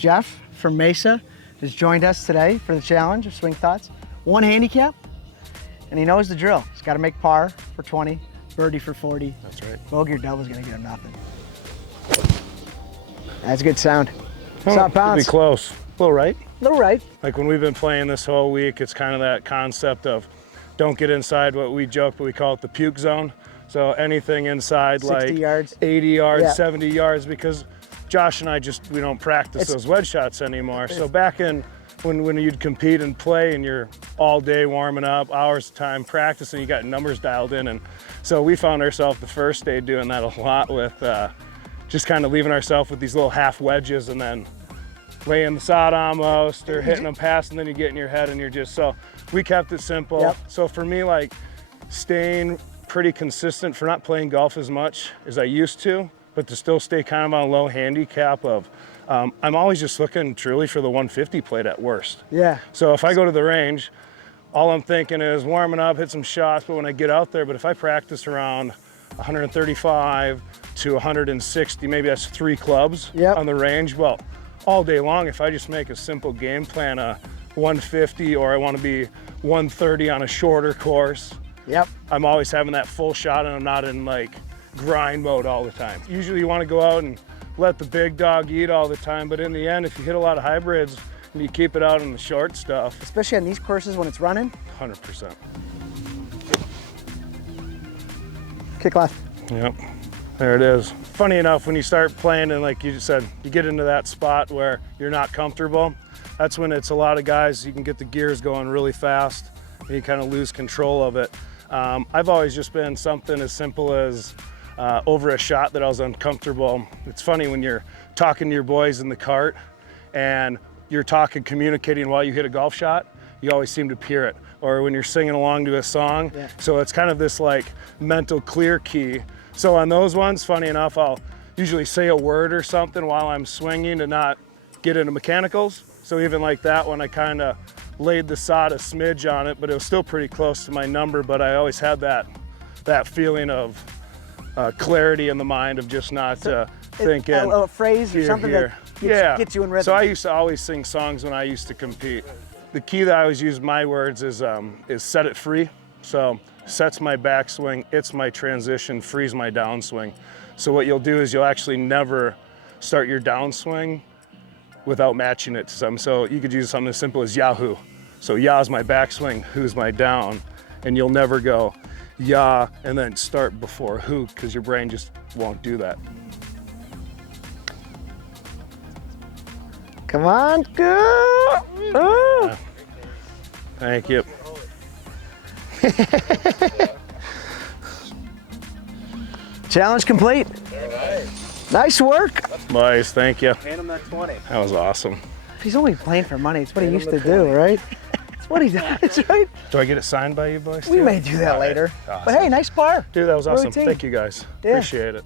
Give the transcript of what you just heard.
Jeff from Mesa has joined us today for the challenge of Swing Thoughts. 1 handicap, and he knows the drill. He's got to make par for 20, birdie for 40. That's right. Bogey or double's gonna get him nothing. That's a good sound. Oh, Stop bounce. be close. A little right. A little right. Like when we've been playing this whole week, it's kind of that concept of don't get inside what we joke, but we call it the puke zone. So anything inside 60 like yards. 80 yards, Yeah. 70 yards, because Josh and I we don't practice those wedge shots anymore. So back in when you'd compete and play and you're all day warming up, hours of time practicing, you got numbers dialed in. And so we found ourselves the first day doing that a lot with just kind of leaving ourselves with these little half wedges and then laying the sod almost or hitting them past, and then you get in your head and you're just, so we kept it simple. Yep. So for me, like staying pretty consistent for not playing golf as much as I used to, but to still stay kind of on a low handicap of, I'm always just looking truly for the 150 plate at worst. Yeah. So if I go to the range, all I'm thinking is warming up, hit some shots, but when I get out there, but if I practice around 135 to 160, maybe that's 3 clubs on the range, well, all day long, if I just make a simple game plan, 150, or I want to be 130 on a shorter course, I'm always having that full shot and I'm not in like grind mode all the time. Usually you want to go out and let the big dog eat all the time, but in the end, if you hit a lot of hybrids and you keep it out in the short stuff. Especially on these courses when it's running. 100%. Kick left. Yep, there it is. Funny enough, when you start playing and like you just said, you get into that spot where you're not comfortable, that's when it's a lot of guys, you can get the gears going really fast and you kind of lose control of it. I've always just been something as simple as over a shot that I was uncomfortable. It's funny when you're talking to your boys in the cart and you're talking, communicating while you hit a golf shot, you always seem to peer it. Or when you're singing along to a song. So it's kind of this like mental clear key. So on those ones, funny enough, I'll usually say a word or something while I'm swinging to not get into mechanicals. So even like that one, I kind of laid the sod a smidge on it, but it was still pretty close to my number. But I always had that feeling of clarity in the mind of just not thinking. A phrase or something that gets you in rhythm. So I used to always sing songs when I used to compete. The key that I always use my words is set it free. So set's my backswing, it's my transition, free's my downswing. So what you'll do is you'll actually never start your downswing without matching it to something. So you could use something as simple as Yahoo. So Yah's my backswing, who's my down, and you'll never go Yah and then start before who, because your brain just won't do that. Come on, girl. Oh. Thank you. Challenge complete. Nice work. Nice, thank you. Hand him that 20. That was awesome. He's only playing for money. It's what he used to do, right? It's what he does, right? Do I get it signed by you boys? We too? may do that later. Awesome. But hey, nice par. Dude, that was awesome. Routine. Thank you guys. Yeah. Appreciate it.